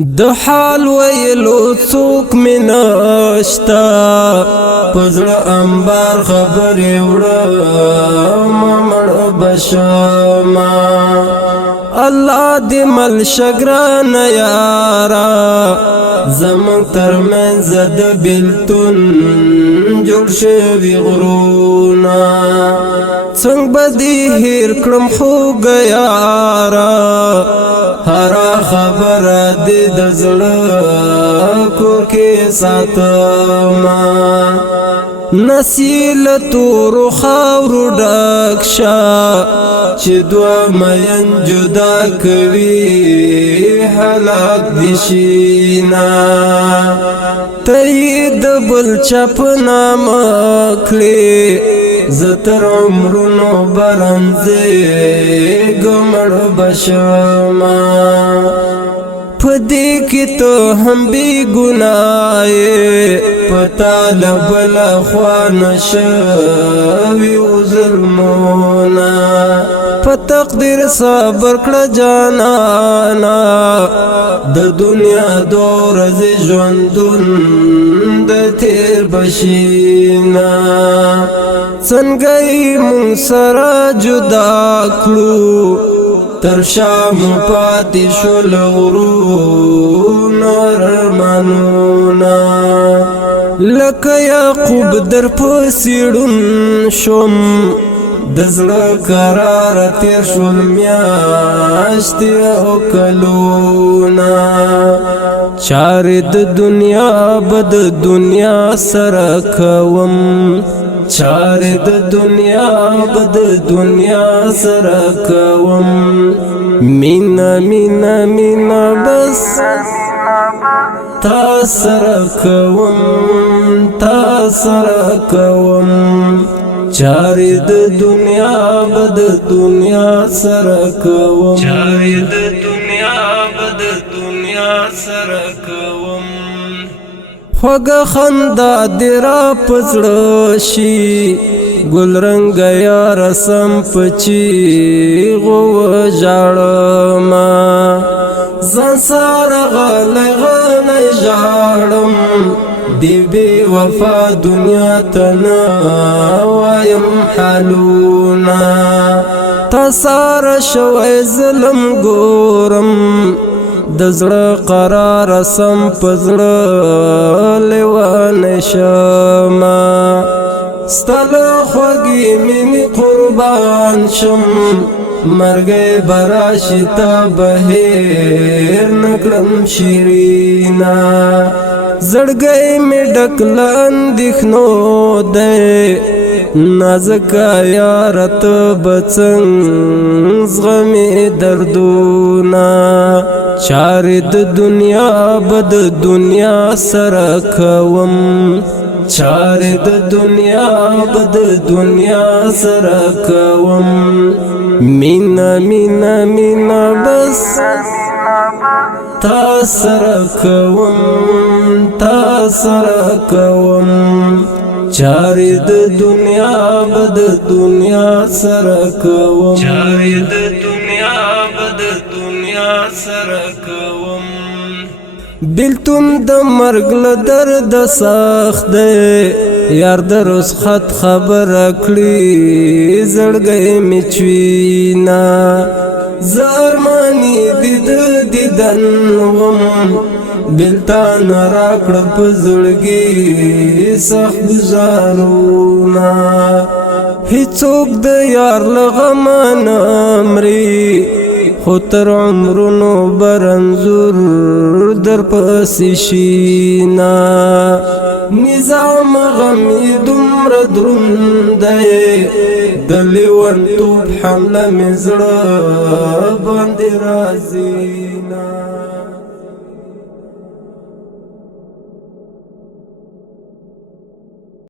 د حال ویلو څوک می نشتا پزړه انبار خبرې وړه مړ بشما الله دې مل شګران یارا زمون ترمنځ د بلتون جوړ شوي غرونا څنګه به دې هېر کړم خوږ یارا هره خبره دې د زړه کور کې ساتما نسیل تورو خاورو ډک شه چې دوه مین جدا کوي هلاک دي شینا ته د بل چا په نامه کړې زه تر عمرونو برنځېږم مړ بشمه په دې کې ته هم بې ګناه یې په تا له بله خوا نشوي ظلمونه په تقدیر صبر کړه جانانا د دنیا د ورځې ژوندون د تېر بشینا څنګه یې مونږ سره جدا کړو تر شام پاتې شول غرونه ارمانونه لکه یعقوب در پسې ړوند شوم د زړه قرار تېر شول میاشتې او کلونه چارې د دنیا به د دنیا سره کوم چارې د دنیا به د دنیا سره کوم مینا مینا مینا بس تا سره کوم تا سره کوم چارې د دنیا به د دنیا سره کوم چارې د دنیا به د دنیا سره کوم خوږه خندا دې را په زړه شي ګلرنګ یاره سم په چیغو وژاړمه ځان سره غلی غلی ژاړم دې بې وفا دنیا ته نه وایم حالونه تا سره شوی ظلم ګورم د زړه قرار سم په زړه لیوانې شمه ستا له خوږې مینې قربان شم مرګی به راشي تا به هېر نه کړم شیرینا زړګی مې ډک له اندېښنو دی نازکه یاره ته به څنګه زغمې دردونه چارې د دنیا به د دنیا سره کوم چارې د دنیا به د دنیا سره کوم مینا مینا مینا بس تا سره کوم تا سره کوم چارې د دنیا به د دنیا سره کوم چارې د دنیا به د دنیا سره کوم بلتون د مرګ له درد سخت دی یار د رسخت خبره کړي زړګی مې چوینه زه ارماني دې د دیدن وم بلتان راکړه په زړګي سخت ګزارونه هیڅوک د یار له غمه نه مري خو تر عمرونو برنځور در پسې شینا نظام غم یې دومره دروند دی د لیونتوب حمله مې زړه باندې راځي